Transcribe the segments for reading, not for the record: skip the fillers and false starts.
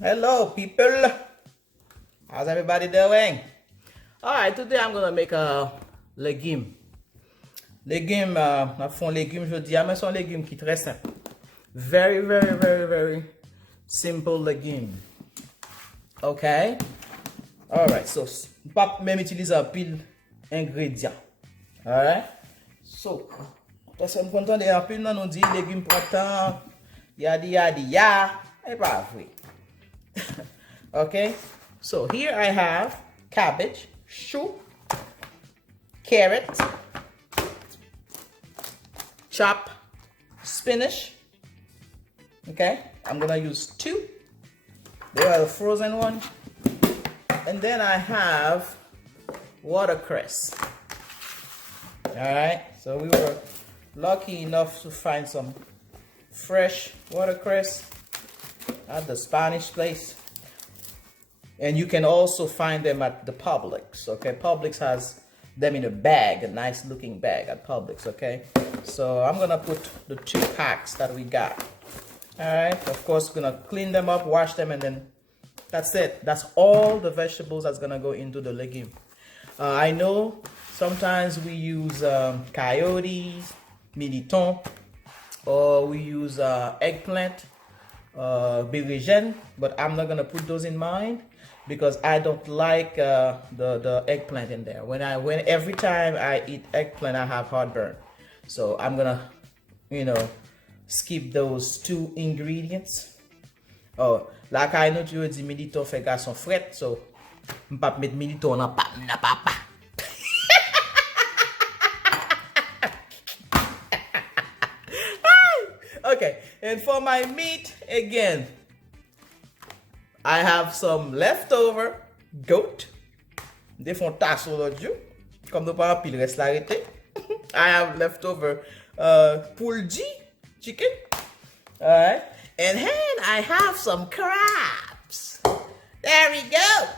Hello, people. How's everybody doing? All right, today I'm gonna make a legume. Legume, à fond légumes, je dis, mais son légume qui est très simple. Very, very, very, very simple legume. Okay? All right, so pas même utiliser un pile ingrédients. All right? So, personne content de un pile non nous dit légumes pour temps, yadi yadi ya, et pas vrai. Okay, so here I have cabbage, chou, carrot, chop, spinach. Okay, I'm gonna use two. They are the frozen one. And then I have watercress. Alright, so we were lucky enough to find some fresh watercress at the Spanish place. And you can also find them at the Publix, okay? Publix has them in a bag, a nice looking bag at Publix, okay? So I'm gonna put the 2 packs that we got. All right, of course, we're gonna clean them up, wash them, and then that's it. That's all the vegetables that's gonna go into the legume. I know sometimes we use coyotes, militon, or we use eggplant, berigene, but I'm not gonna put those in mine because I don't like the eggplant in there. When every time I eat eggplant, I have heartburn. So I'm gonna, skip those 2 ingredients. Oh, like I know tu dis milito fait garçon fret, so m'pap met milito nan papa. Okay, and for my meat again, I have some leftover goat. Des font tasse aujourd'hui, comme nous pas pile reste l'arrêté. I have leftover poulji chicken. All right, and then I have some crabs. There we go.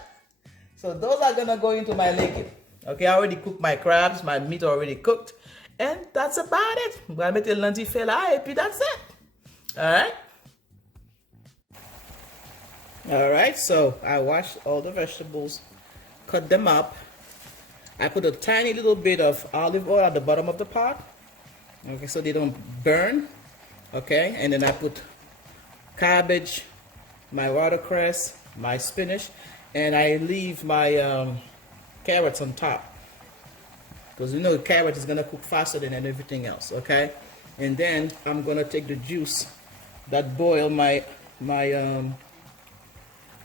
So those are gonna go into my legume. Okay, I already cooked my crabs. My meat already cooked, and that's about it. I'm gonna make the lundi fella, and that's it. All right. So I washed all the vegetables, cut them up. I put a tiny little bit of olive oil at the bottom of the pot. Okay, so they don't burn. Okay, and then I put cabbage, my watercress, my spinach, and I leave my carrots on top because carrot is gonna cook faster than everything else. Okay, and then I'm gonna take the juice that boil my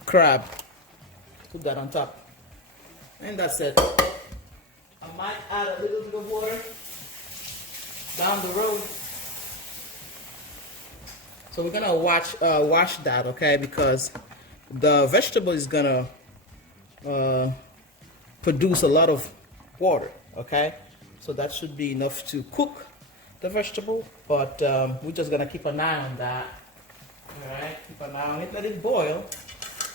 crab, put that on top, and that's it. I might add a little bit of water down the road. So we're gonna wash that, okay? Because the vegetable is gonna produce a lot of water, okay? So that should be enough to cook the vegetable, but we're just gonna keep an eye on that. All right, keep an eye on it, let it boil,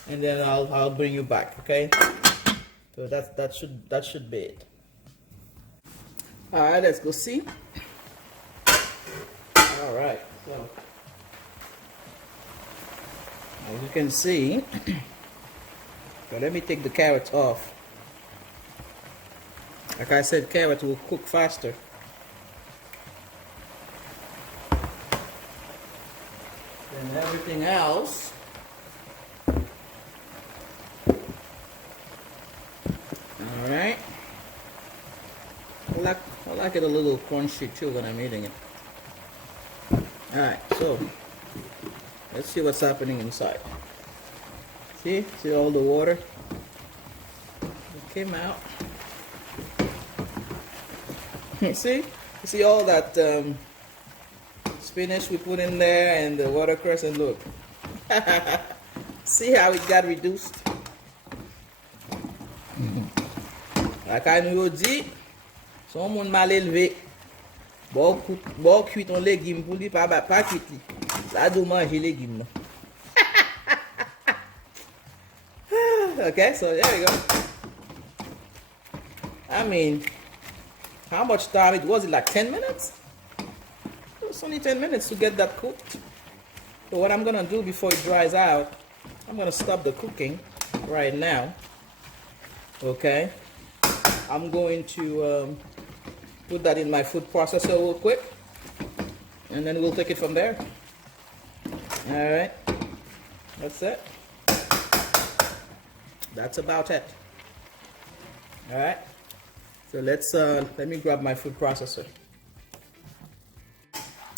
and then I'll bring you back, okay? So that should be it. All right, let's go see. All right, so. As you can see, so let me take the carrots off. Like I said, carrots will cook faster. Than everything else. Alright. I like it a little crunchy too when I'm eating it. Alright, so let's see what's happening inside. See all the water? It came out. You see all that spinach we put in there and the watercress, and look. See how it got reduced? Like I nous dit, son monde mal élevé. Bon cuit ton légume pour lui, pas cuit li. Ça doit manger légumes. Okay, so there you go. I mean, how much time it was? It like 10 minutes? It was only 10 minutes to get that cooked. So what I'm gonna do before it dries out, I'm gonna stop the cooking right now. Okay, I'm going to put that in my food processor real quick, and then we'll take it from there. All right, that's it. That's about it. All right, so let's let me grab my food processor.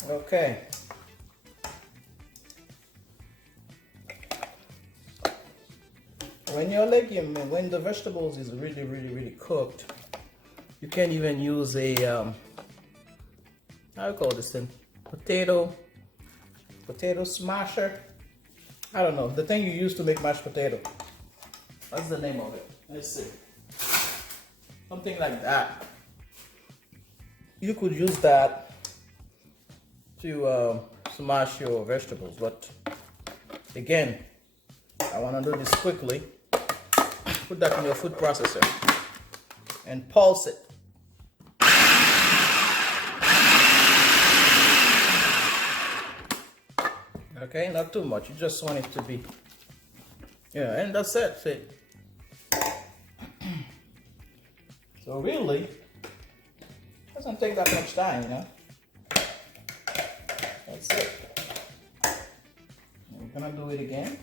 Okay. When your legume, when the vegetables is really cooked, you can even use a how do you call this thing? Potato smasher. I don't know, the thing you use to make mashed potato. What's the name of it? Let's see. Something like that. You could use that to smash your vegetables, but again, I want to do this quickly. Put that in your food processor and pulse it. Okay, not too much. You just want it to be, yeah, and that's it. See? So really, it doesn't take that much time, you know. That's it. We're gonna do it again.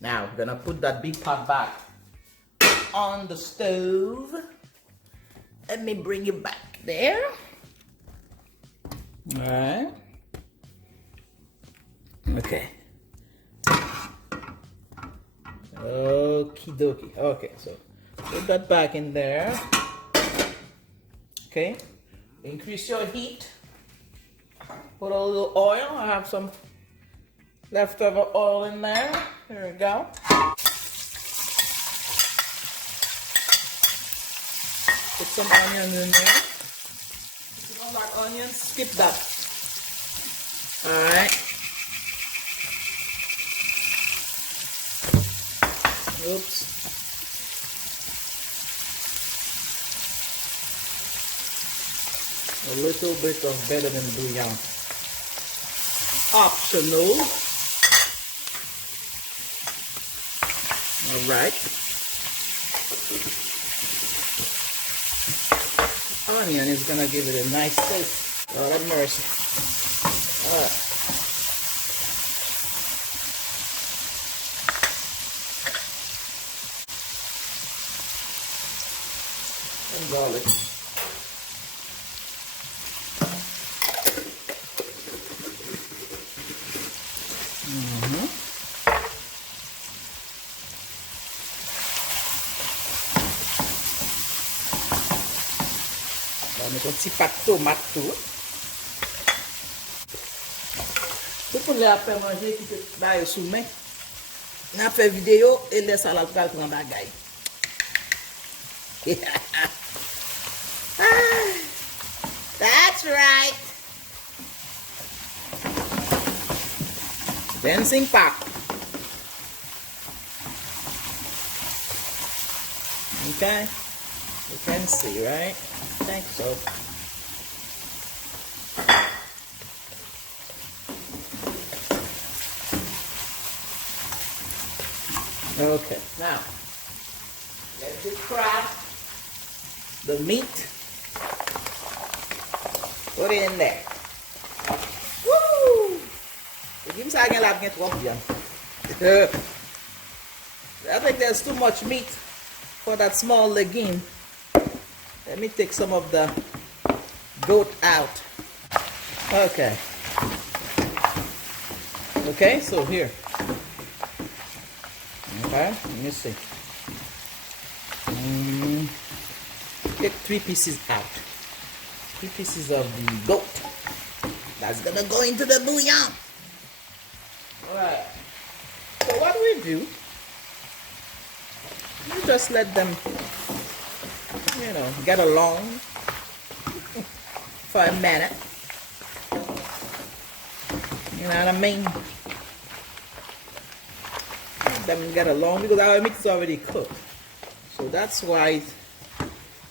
Now, we're gonna put that big pot back on the stove. Let me bring you back there. All right. Okay. Okie dokie. Okay, so put that back in there. Okay. Increase your heat. Put a little oil. I have some leftover oil in there. There we go. Put some onions in there. If you don't like onions, skip that. Alright. Oops. A little bit of better than bouillon. Optional. Alright. Onion is gonna give it a nice taste. Lord have mercy. Alright. And garlic. Met un petit pat tomate tout. Tout pour les faire manger qui te baille sous main. On fait vidéo et laisse à la table pour un bagaille. That's right. Dancing pack. Okay. You can see, right? I think so. Okay, now let the crab, the meat, put it in there. Woo! Give me a la get trop bien. I think there's too much meat for that small legume. Let me take some of the goat out. Okay. Okay, so here. Okay, let me see. Take 3 pieces out. 3 pieces of the goat. That's gonna go into the bouillon. Alright. So what we do You just let them, you know, get along for a minute. You know what I mean? Let them get along because our meat is already cooked. So that's why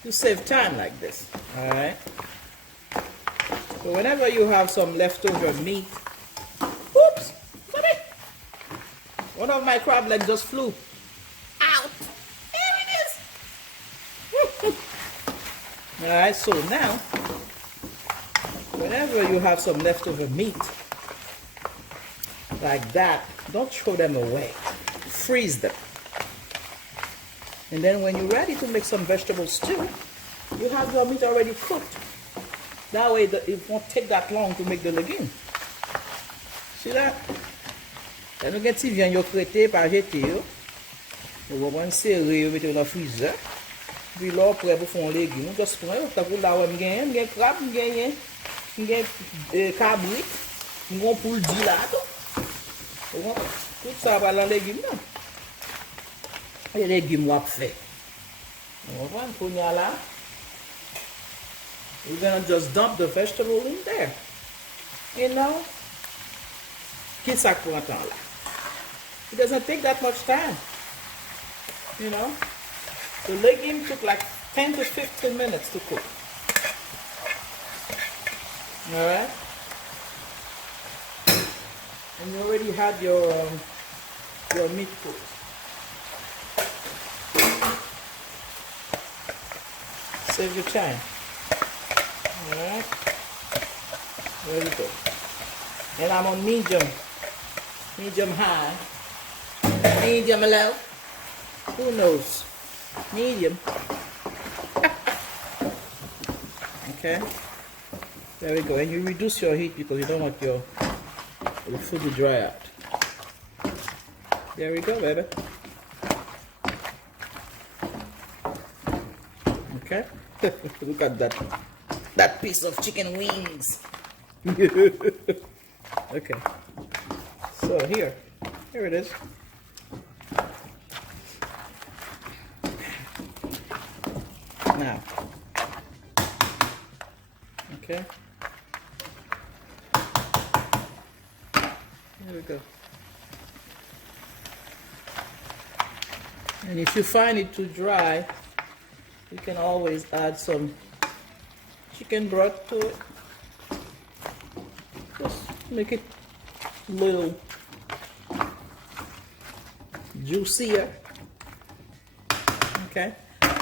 you save time like this. Alright? So whenever you have some leftover meat, oops, sorry. One of my crab legs just flew out. There it is. Alright, so now, whenever you have some leftover meat like that, don't throw them away. Freeze them. And then when you're ready to make some vegetable stew, you have your meat already cooked. That way it won't take that long to make the legume. See that? Then you get si viande yo krete pa jete yo. Vous prenez serré, vous mettez dans le freezer. Puis là, après, vous faites un légume. Vous just prenez, vous avez là, vous avez crabe, vous avez cabrit, vous avez poule di là. Tout ça va dans le légume. Et les légumes, vous fait. Vous comprenez, là. We're gonna just dump the vegetable in there. You know? Qu'est-ce que ça prend temps là? It doesn't take that much time. You know? The legume took like 10 to 15 minutes to cook. Alright? And you already had your meat cooked. Save your time. Alright? There we go. And I'm on medium high, medium low. Who knows? Medium. Okay. There we go. And you reduce your heat because you don't want your food to dry out. There we go, baby. Okay. Look at that piece of chicken wings. Okay. So here it is. Now, okay, there we go. And if you find it too dry, you can always add some chicken broth to it. Just make it a little juicier. Okay.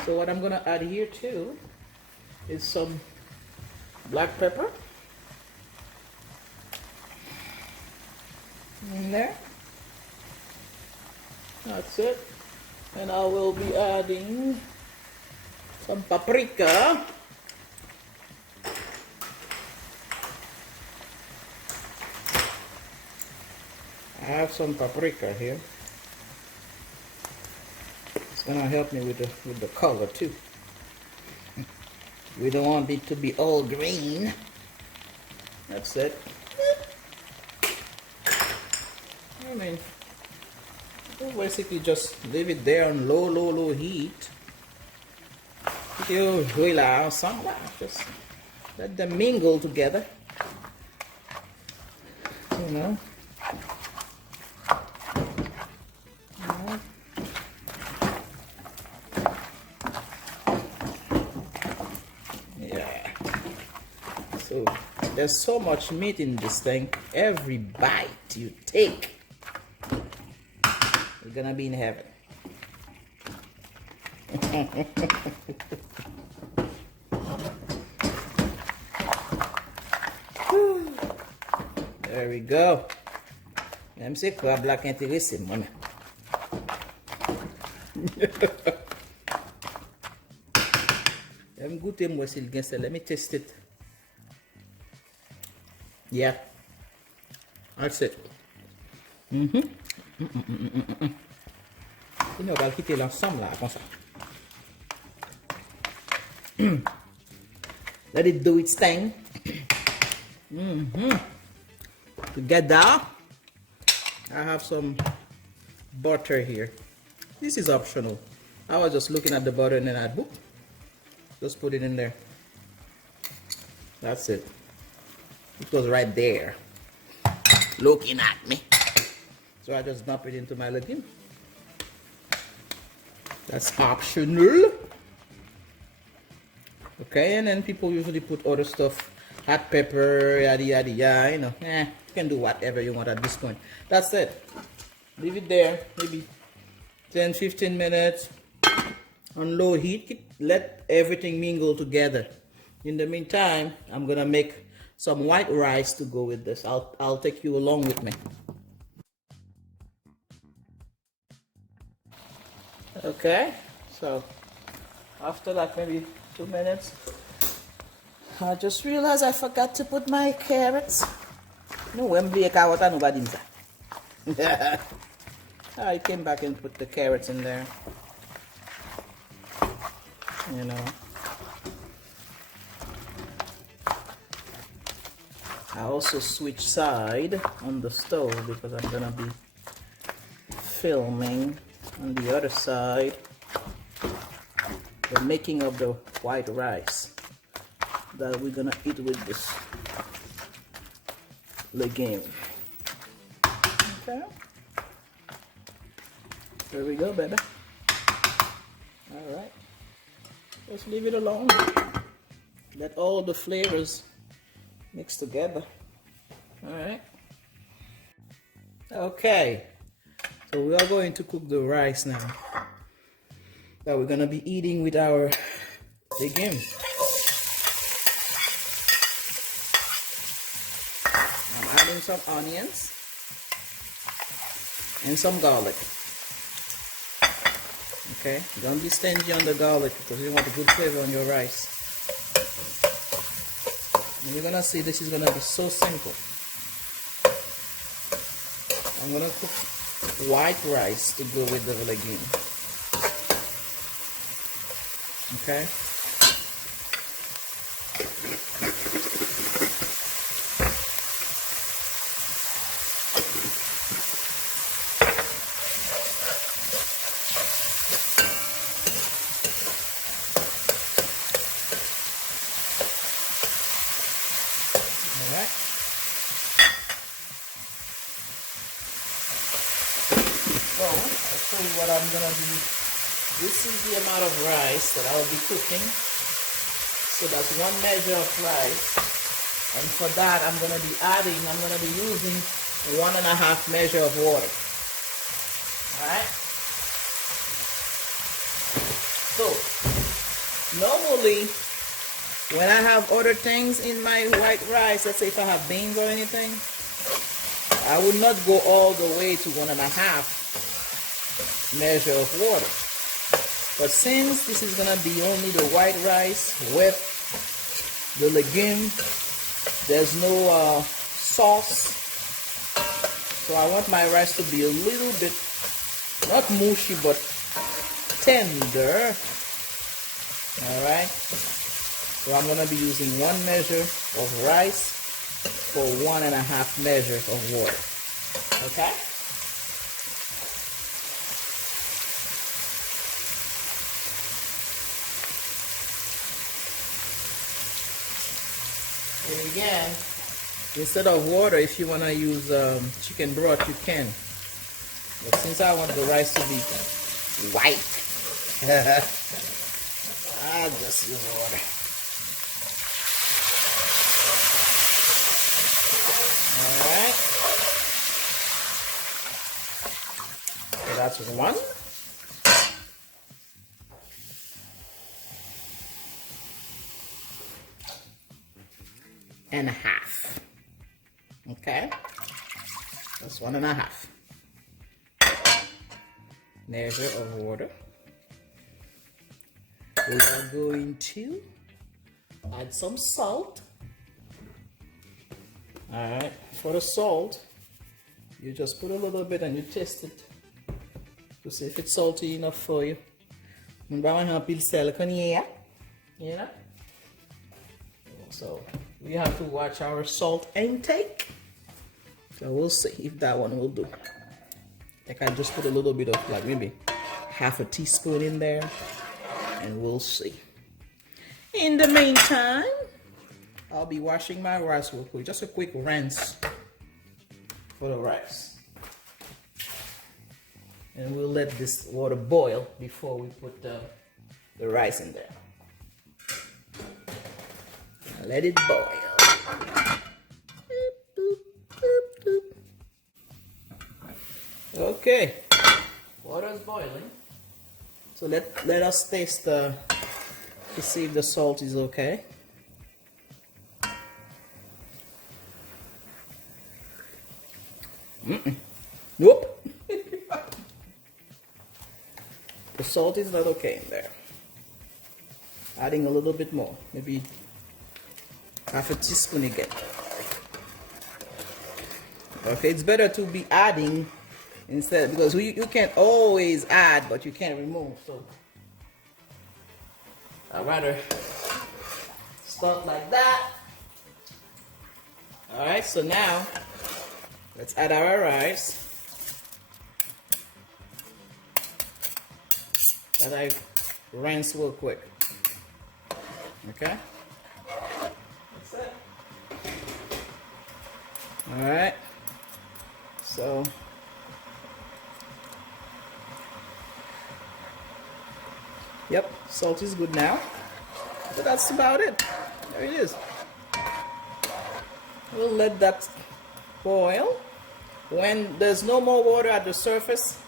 So what I'm gonna add here too is some black pepper in there. That's it. And I will be adding some paprika. I have some paprika here. Gonna help me with the color too. We don't want it to be all green. That's it. I mean, you basically just leave it there on low heat. Just let them mingle together. You know. There's so much meat in this thing. Every bite you take, you're gonna be in heaven. There we go. Même si quoi black intéressé, moi. Let me goûter moi s'il gagne ça. Let me test it. Yeah, that's it. You know, on va le quitter l'ensemble là, comme ça. Let it do its thing. Together, I have some butter here. This is optional. I was just looking at the butter and then I boop, just put it in there. That's it. It was right there, looking at me. So I just dump it into my legume. That's optional. Okay, and then people usually put other stuff, hot pepper, yada yada yada, you know. You can do whatever you want at this point. That's it. Leave it there, maybe 10-15 minutes on low heat. Let everything mingle together. In the meantime, I'm gonna make some white rice to go with this. I'll take you along with me. Okay, so after like maybe 2 minutes, I just realized I forgot to put my carrots. No, Wembley water nobody inside. I came back and put the carrots in there. You know. I also switch side on the stove because I'm gonna be filming on the other side the making of the white rice that we're gonna eat with this legume. Okay, there we go, baby. All right, just leave it alone. Let all the flavors mix together. All right. Okay, so we are going to cook the rice now that we're gonna be eating with our legume. I'm adding some onions and some garlic. Okay, don't be stingy on the garlic because you want a good flavor on your rice. And you're gonna see this is gonna be so simple. I'm gonna cook white rice to go with the legume. Okay. Alright. So, I'll show you what I'm gonna do. This is the amount of rice that I'll be cooking. So that's 1 measure of rice. And for that, I'm going to be using 1.5 measure of water. Alright? So, normally, when I have other things in my white rice, let's say if I have beans or anything, I would not go all the way to 1.5 measure of water. But since this is gonna be only the white rice with the legume, there's no sauce, so I want my rice to be a little bit, not mushy, but tender. Alright, so I'm gonna be using 1 measure of rice for 1.5 measure of water. Okay. And again, instead of water, if you want to use chicken broth, you can. But since I want the rice to be white, I'll just use water. Alright. So that's 1. And a half. Okay, that's 1.5 measure of water. We are going to add some salt. All right, for the salt, you just put a little bit and you taste it to see if it's salty enough for you. You know. So we have to watch our salt intake. So we'll see if that one will do. Like I just put a little bit of like maybe half a teaspoon in there, and we'll see. In the meantime, I'll be washing my rice real quick. Just a quick rinse for the rice. And we'll let this water boil before we put the rice in there. Now let it boil. Okay, water is boiling. So let us taste to see if the salt is okay. Nope. The salt is not okay in there. Adding a little bit more, maybe half a teaspoon again. Okay, it's better to be adding instead, because you can always add, but you can't remove. So I'd rather start like that. All right, so now let's add our rice that I rinse real quick. Okay, that's it. All right, so yep, salt is good now. So that's about it. There it is. We'll let that boil. When there's no more water at the surface,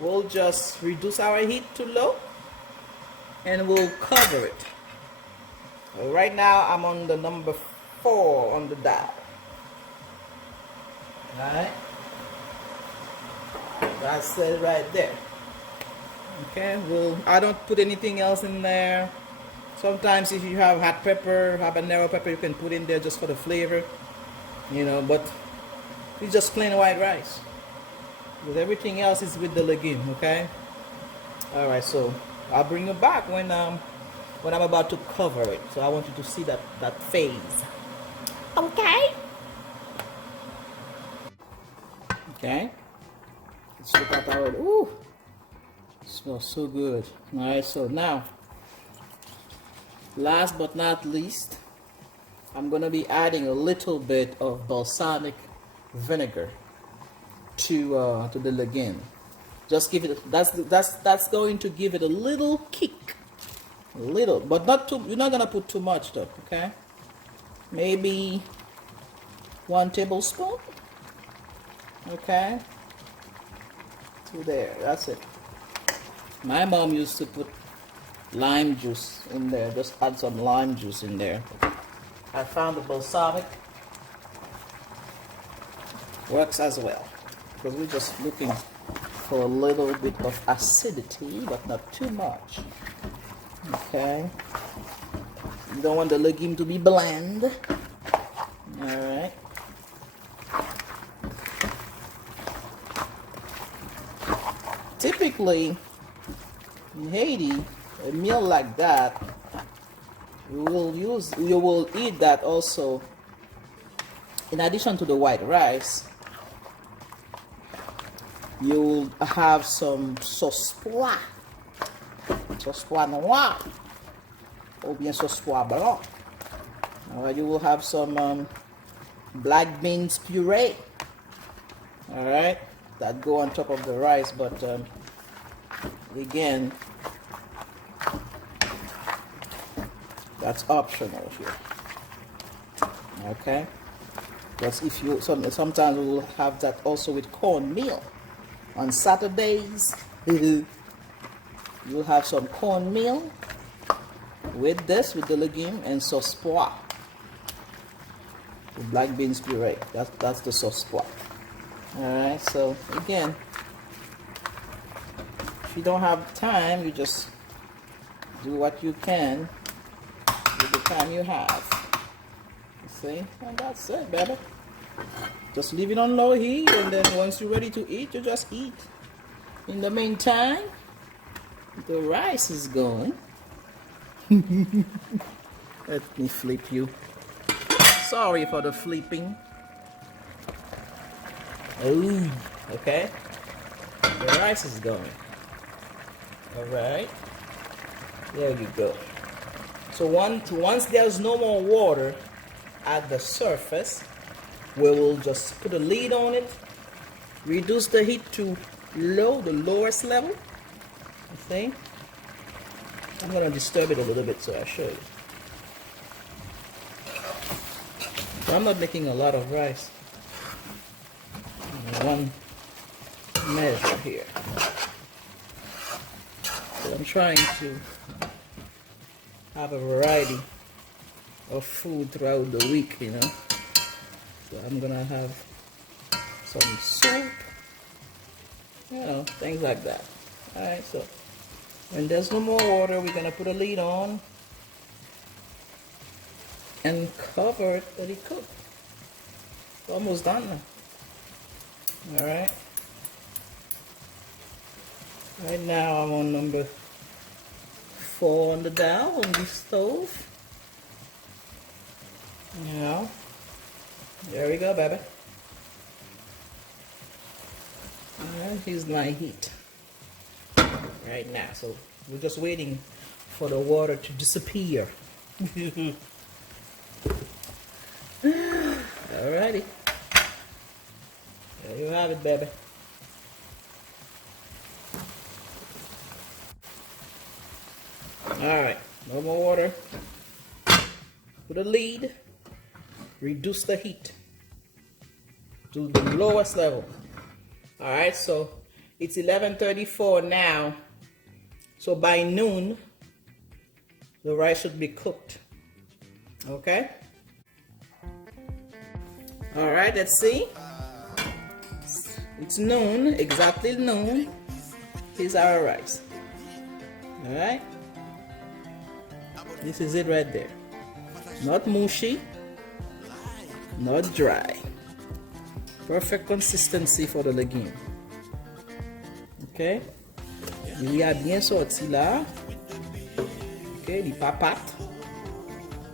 we'll just reduce our heat to low and we'll cover it. Well, right now I'm on the number 4 on the dial. Alright? That's it right there. Okay, well, I don't put anything else in there. Sometimes if you have hot pepper, habanero pepper, you can put in there just for the flavor, you know, but it's just plain white rice. Because everything else is with the legume, okay? Alright, so I'll bring you back when I'm about to cover it. So I want you to see that phase. Okay? Okay. Let's look at our, ooh, it smells so good. Alright, so now, last but not least, I'm gonna be adding a little bit of balsamic vinegar to the legume. Just give it, that's going to give it a little kick. A little, but not too, you're not gonna put too much though, okay? Maybe 1 tablespoon. Okay? To there, that's it. My mom used to put lime juice in there, just add some lime juice in there. I found the balsamic works as well, because we're just looking for a little bit of acidity, but not too much. Okay, you don't want the legume to be bland. All right. Typically in Haiti, a meal like that, you will eat that also. In addition to the white rice, you will have some sauce pois noir, ou bien sauce pois blanc. You will have some black beans puree. All right, that go on top of the rice, but again, that's optional here. Okay, because if you sometimes we will have that also with cornmeal on Saturdays. You'll have some cornmeal with this, with the legume, and sauce pois, with black beans puree. That's the sauce pois. All right. So again, if you don't have time, you just do what you can with the time you have. You see, and that's it, baby. Just leave it on low heat, and then once you're ready to eat, you just eat. In the meantime, the rice is going. Let me flip you. Sorry for the flipping. Oh, okay. The rice is going. All right. There you go. So once there's no more water at the surface, we will just put a lid on it, reduce the heat to the lowest level. You see? I'm gonna disturb it a little bit so I show you. I'm not making a lot of rice. One measure here. So I'm trying to have a variety of food throughout the week, you know. So I'm gonna have some soup, you know, things like that. Alright, so when there's no more water, we're gonna put a lid on and cover it, let it cook. It's almost done now. Alright. Right now I'm on number 4 on the dial on the stove. You know. There we go, baby. Alright, here's my heat. Right now. So we're just waiting for the water to disappear. Alrighty. There you have it, baby. Alright, no more water. Put a lid. Reduce the heat to the lowest level. Alright, so it's 11:34 now. So by noon, the rice should be cooked. Okay? Alright, let's see. It's noon, exactly noon. Here's our rice. Alright? This is it right there. Not mushy, not dry. Perfect consistency for the legume. Ok? Il a bien sorti là. Ok? Il pas pâte.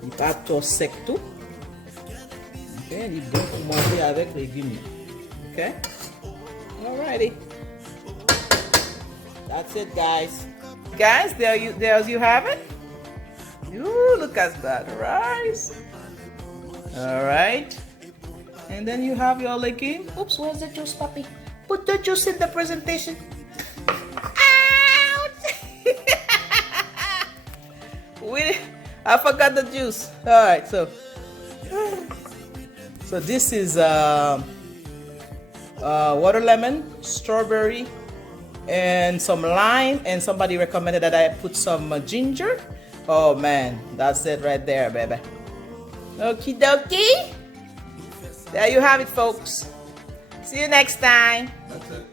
Il pas trop sec tout. Ok? Il est bon pour manger avec les légumes. Ok? Alrighty. That's it, guys. Guys, there you have it. Ooh, look at that rice. Alright. And then you have your legume. Oops, where's the juice, puppy? Put the juice in the presentation. Ouch! I forgot the juice. Alright, so this is water lemon, strawberry, and some lime, and somebody recommended that I put some ginger. Oh man, that's it right there, baby. Okie dokie. There you have it, folks. See you next time. That's it.